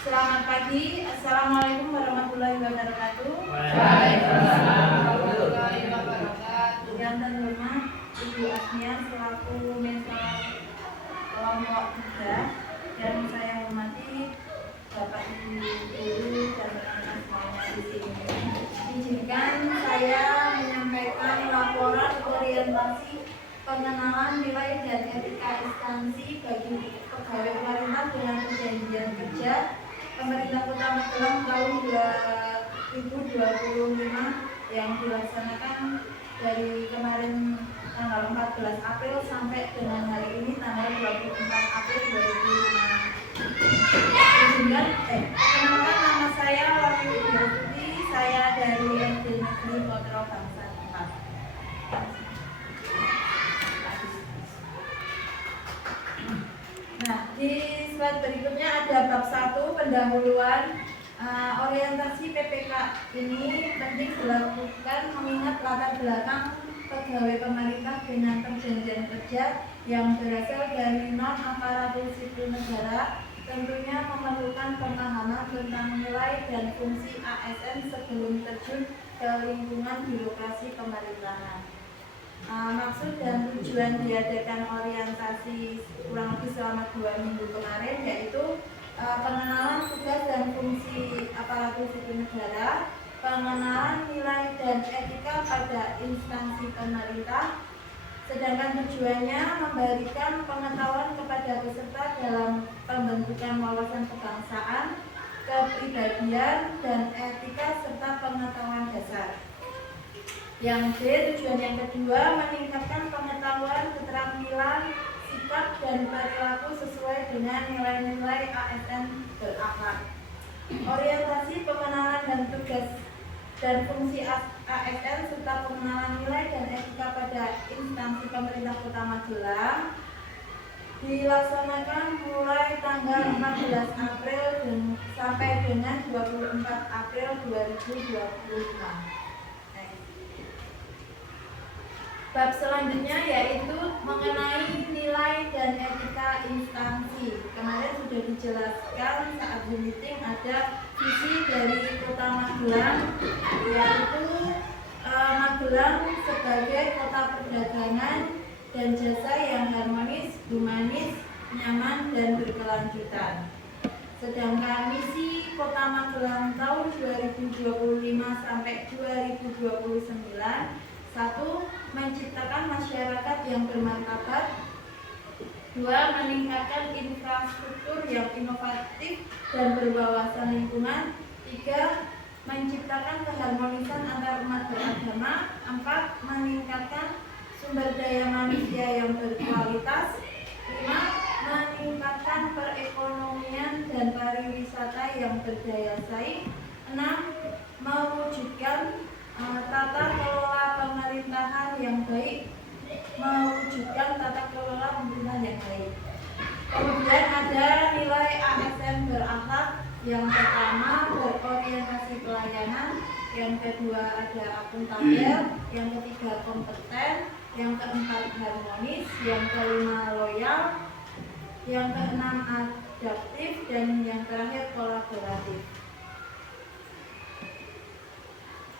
Selamat pagi, Assalamualaikum warahmatullahi wabarakatuh. Waalaikumsalam warahmatullahi wabarakatuh. Yang terhormat Ibu Asnia selaku mentor kelompok 3 dan saya hormati Bapak Ibu guru dan rekan semuanya di sini. Izinkan saya menyampaikan laporan orientasi pengenalan nilai dan etika instansi bagi pegawai pemerintah dengan perjanjian kerja Pemerintah Kota Magelang tahun 2025 yang dilaksanakan dari kemarin tanggal 14 April sampai dengan hari ini tanggal 24 April 2005. Izinkan perkenalkan nama saya Wati Widyauti, saya dari SD Negeri Potro Bangsa 4. Nah, di slide berikutnya ada bab 1 pendahuluan. Orientasi PPK ini penting dilakukan mengingat latar belakang pegawai pemerintah dengan perjanjian kerja yang berasal dari non-aparatur sipil negara tentunya memerlukan pemahaman tentang nilai dan fungsi ASN sebelum terjun ke lingkungan birokrasi pemerintahan. Maksud dan tujuan diadakan orientasi kurang lebih selama 2 minggu kemarin yaitu pengenalan tugas dan fungsi aparatur sipil negara, pengenalan nilai dan etika pada instansi pemerintah, sedangkan tujuannya memberikan pengetahuan kepada peserta dalam pembentukan wawasan kebangsaan, kepribadian, dan etika serta pengetahuan dasar. Yang B, tujuan yang kedua meningkatkan pengetahuan, keterampilan, sikap dan perilaku sesuai dengan nilai-nilai ASN berakhlak. Orientasi pengenalan dan tugas dan fungsi ASN serta pengenalan nilai dan etika pada instansi pemerintah Kota Magelang dilaksanakan mulai tanggal 14 April sampai dengan 24 April 2025. Bab selanjutnya yaitu mengenai nilai dan etika instansi. Kemarin sudah dijelaskan saat Zoom meeting ada visi dari Kota Magelang yaitu Magelang sebagai kota perdagangan dan jasa yang harmonis, humanis, nyaman dan berkelanjutan. Sedangkan misi Kota Magelang tahun 2025 sampai 2029 1. Menciptakan masyarakat yang bermartabat. 2. Meningkatkan infrastruktur yang inovatif dan berwawasan lingkungan. 3. Menciptakan keharmonisan antar umat beragama. 4. Meningkatkan sumber daya manusia yang berkualitas. 5. Meningkatkan perekonomian dan pariwisata yang berdaya saing. 6. Mewujudkan tata kelola pemerintahan yang baik, mewujudkan tata kelola pemerintahan yang baik. Kemudian ada nilai ASN berakhlak. Yang pertama berorientasi pelayanan, yang kedua ada akuntabel, yang ketiga kompeten, yang keempat harmonis, yang kelima loyal, yang keenam adaptif, dan yang terakhir kolaboratif.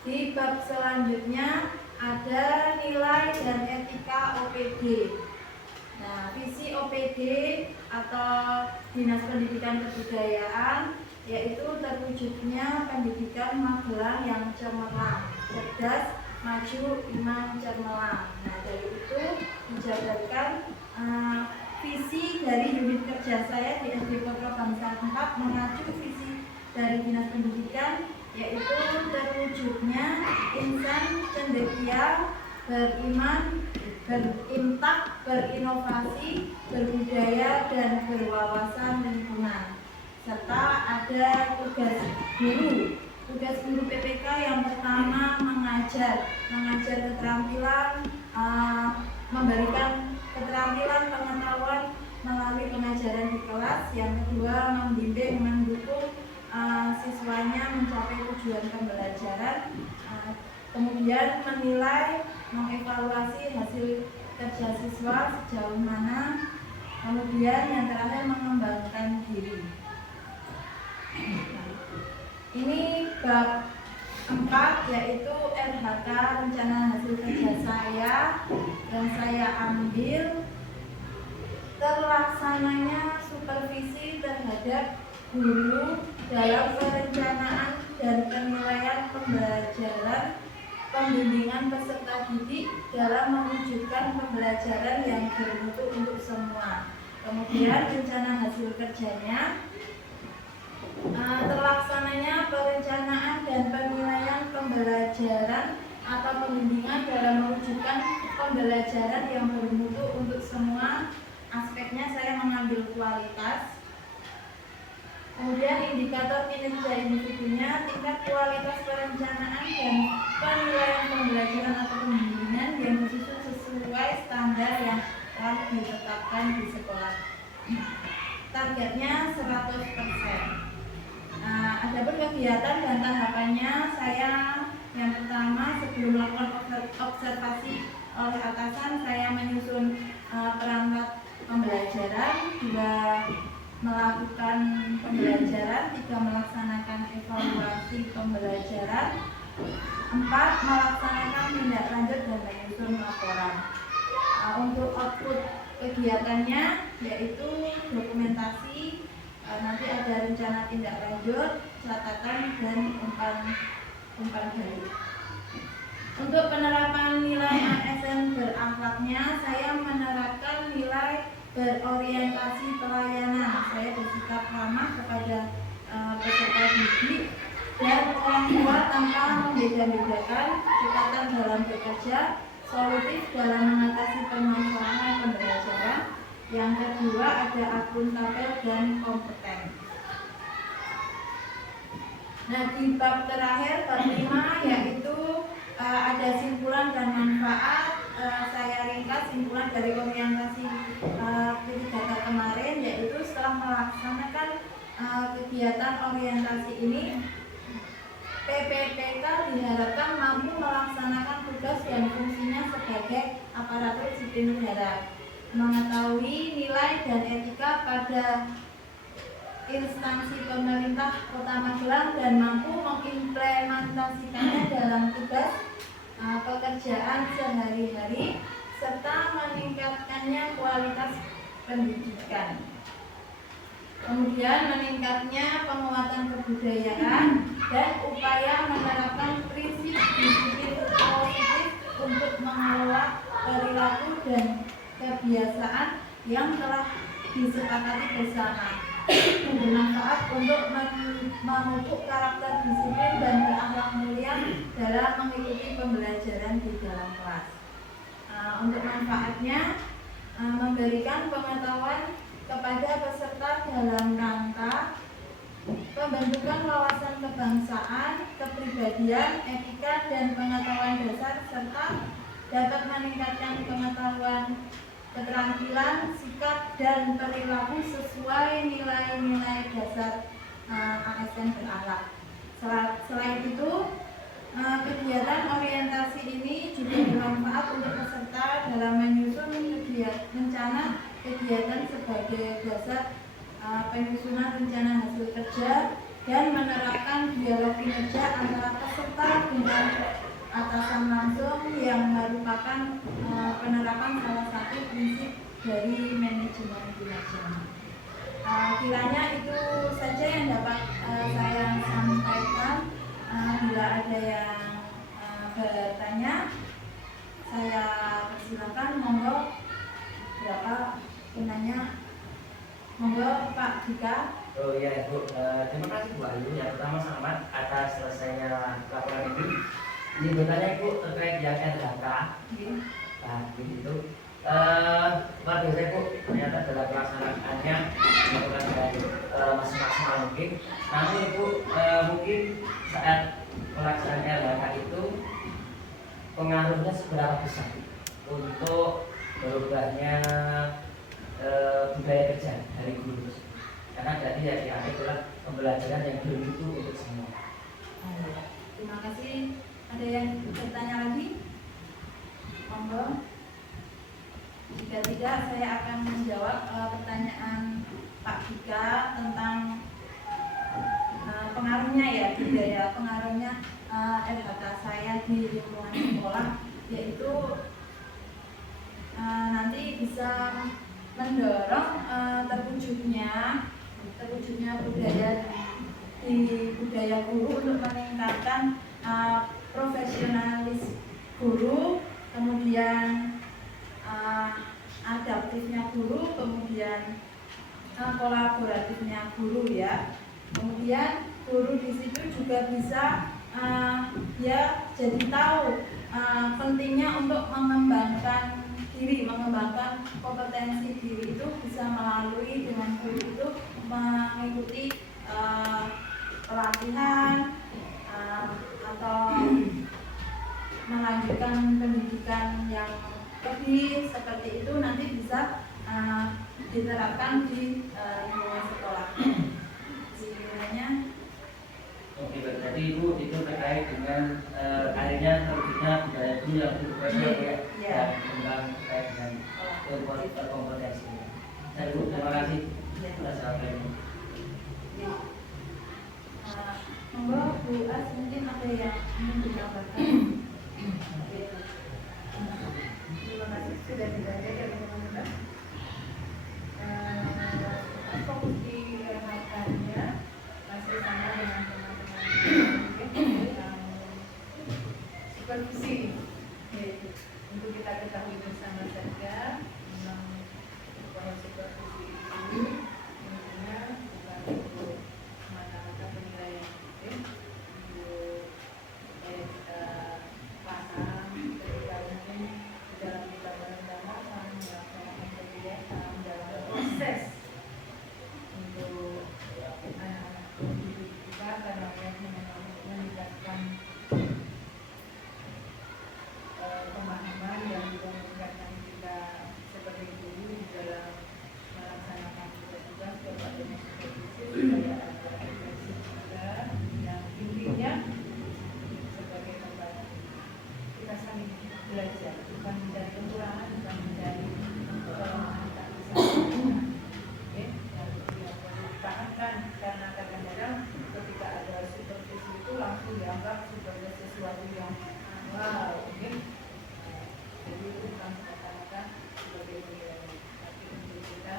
Di bab selanjutnya ada nilai dan etika OPD. Nah, visi OPD atau Dinas Pendidikan Kebudayaan yaitu terwujudnya pendidikan Magelang yang cemerlang, cerdas, maju, iman, cemerlang. Nah, dari itu dijabarkan visi dari unit kerja saya di SD Potro Bangsa 4 mengacu visi dari Dinas Pendidikan yaitu terwujudnya insan cendekia, beriman, berintak, berinovasi, berbudaya, dan berwawasan lingkungan. Serta ada tugas guru. Tugas guru PPK yang pertama mengajar keterampilan, memberikan keterampilan pengetahuan melalui pengajaran di kelas. Yang kedua membimbing, mendukung siswanya mencapai tujuan pembelajaran, kemudian menilai, mengevaluasi hasil kerja siswa sejauh mana, kemudian yang terakhir mengembangkan diri. keempat yaitu RHK, rencana hasil kerja saya yang saya ambil terlaksananya supervisi terhadap guru dalam perencanaan dan penilaian pembelajaran pembimbingan peserta didik dalam mewujudkan pembelajaran yang bermutu untuk semua. Kemudian rencana hasil kerjanya terlaksananya perencanaan dan penilaian pembelajaran atau pembimbingan dalam mewujudkan pembelajaran yang bermutu untuk semua. Aspeknya saya mengambil kualitas. Kemudian indikator kinerja individunya, tingkat kualitas perencanaan dan penilaian pembelajaran atau pembimbingan yang disusun sesuai standar yang telah ditetapkan di sekolah. Targetnya 100%. Adapun kegiatan dan tahapannya, saya yang pertama sebelum melakukan observasi oleh atasan, saya menyusun perangkat pembelajaran, 2 melakukan pembelajaran, 3 melaksanakan evaluasi pembelajaran, 4 melaksanakan tindak lanjut dan menyusun laporan. Untuk output kegiatannya yaitu dokumentasi, nanti ada rencana tindak lanjut, catatan dan umpan balik. Untuk penerapan nilai ASN berakhlaknya, saya menerapkan nilai berorientasi pelayanan. Saya bersikap ramah kepada peserta didik dan orang tua tanpa membeda-bedakan, cekatan dalam bekerja, solutif dalam mengatasi permasalahan pembelajaran. Yang kedua ada akuntabel dan kompeten. Nah, di bab terakhir, bab 5, yaitu ada simpulan dan manfaat. Saya ringkas simpulan dari orientasi P3K kemarin, yaitu setelah melaksanakan kegiatan orientasi ini, PPPK diharapkan mampu melaksanakan tugas dan fungsinya sebagai aparatur sipil negara, mengetahui nilai dan etika pada instansi pemerintah Kota Magelang dan mampu mengimplementasikannya dalam tugas pekerjaan sehari-hari serta meningkatkannya kualitas pendidikan. Kemudian meningkatnya penguatan kebudayaan dan upaya menerapkan prinsip disiplin positif untuk mengelola perilaku dan kebiasaan yang telah disepakati bersama, bermanfaat untuk memupuk karakter disiplin dan berakhlak mulia dalam mengikuti pembelajaran di dalam kelas. Untuk manfaatnya, memberikan pengetahuan kepada peserta dalam rangka pembentukan wawasan kebangsaan, kepribadian, etika, dan pengetahuan dasar, serta dapat meningkatkan pengetahuan, keterampilan, sikap, dan perilaku sesuai nilai-nilai dasar ASN berakhlak. Selain itu, kegiatan orientasi ini juga bermanfaat untuk peserta dalam menyusun rencana kegiatan sebagai dasar penyusunan rencana hasil kerja dan menerapkan dialog kinerja antara peserta dengan atasan langsung yang merupakan penerapan salah satu prinsip dari manajemen kinerja. Kiranya itu saja yang dapat saya sampaikan. Bila ada yang bertanya, saya persilakan. Monggo, berapa penanya? Monggo Pak Dika. Oh iya Bu, terima kasih Bu Ayu. Yang pertama selamat atas selesainya laporan ini. Ini bertanya Ibu terkait yang RHK. Nah, itu luar biasa Bu. Ternyata dalam pelaksanaannya melakukan dengan maksimal mungkin. Namun Ibu mungkin saat pelaksanaan RHK itu pengaruhnya seberapa besar untuk berubahnya budaya kerja dari guru, karena tadi ya diambil adalah pembelajaran yang bermutu untuk semua. Terima kasih. Ada yang bertanya lagi? Monggo. Jika tidak, saya akan menjawab pertanyaan Pak Dika tentang pengaruh pengaruhnya ya budaya pengaruhnya RHK saya di lingkungan sekolah, yaitu nanti bisa mendorong terwujudnya budaya di budaya guru untuk meningkatkan profesionalis guru, kemudian adaptifnya guru, kemudian kolaboratifnya guru ya. Kemudian guru di situ juga bisa ya jadi tahu pentingnya untuk mengembangkan diri, mengembangkan kompetensi diri itu bisa melalui dengan guru itu mengikuti pelatihan atau melanjutkan pendidikan yang lebih seperti itu nanti bisa diterapkan di lingkungan sekolah. Sekiranya Oke, berarti Ibu itu terkait dengan akhirnya terwujudnya budaya guru yang lebih profesional ya, Iya. dan berkembang terkait dengan kompetensi. Dan Ibu, terima kasih atas jawabannya. monggo Bu As, mungkin ada yang ingin ditambahkan. Terima kasih sudah dibaca ya teman-teman. Fokus di RHK-nya masih sama dengan teman-teman yang supervisi, yaitu untuk kita ketahui bersama saja memang bahwa supervisi itu intinya bukan untuk semata-mata penilaian untuk supaya kita paham ketika mungkin di dalam kita berendam melaksanakan kegiatan dalam proses untuk anak-anak didik kita karena memang meningkatkan pemahaman dan juga meningkatkan kita sebagai guru di dalam melaksanakan tugas kepada supervisi supaya ada refleksi juga yang intinya sebagai tempat kita saling belajar, bukan mencari kekurangan, bukan mencari kelemahan tapi saling yang tidak perlu ditahankan karena kadang-kadang ketika ada supervisi itu langsung dianggap sebagai sesuatu yang wow, jadi itu bukan semata-mata sebagai penilaian, tapi untuk kita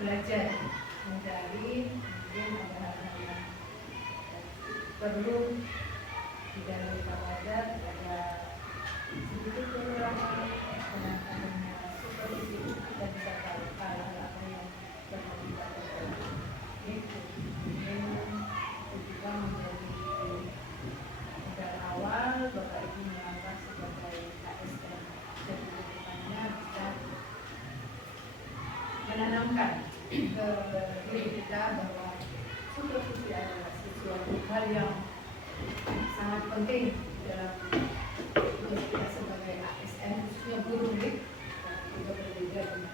belajar mencari mungkin ada hal-hal yang perlu di dalam kita belajar, ada sedikit kekurangan dengan adanya supervisi kita bisa tahu hal-hal apa yang perlu kita perbaiki. Itu juga menjadi modal awal Bapak Ibu mengangkat sebagai ASN, jadi kedepannya bisa menanamkan ke diri kita bahwa supervisi adalah sesuatu hal yang sangat penting dalam tugas kita sebagai ASN, khususnya guru, dan juga berbeda dengan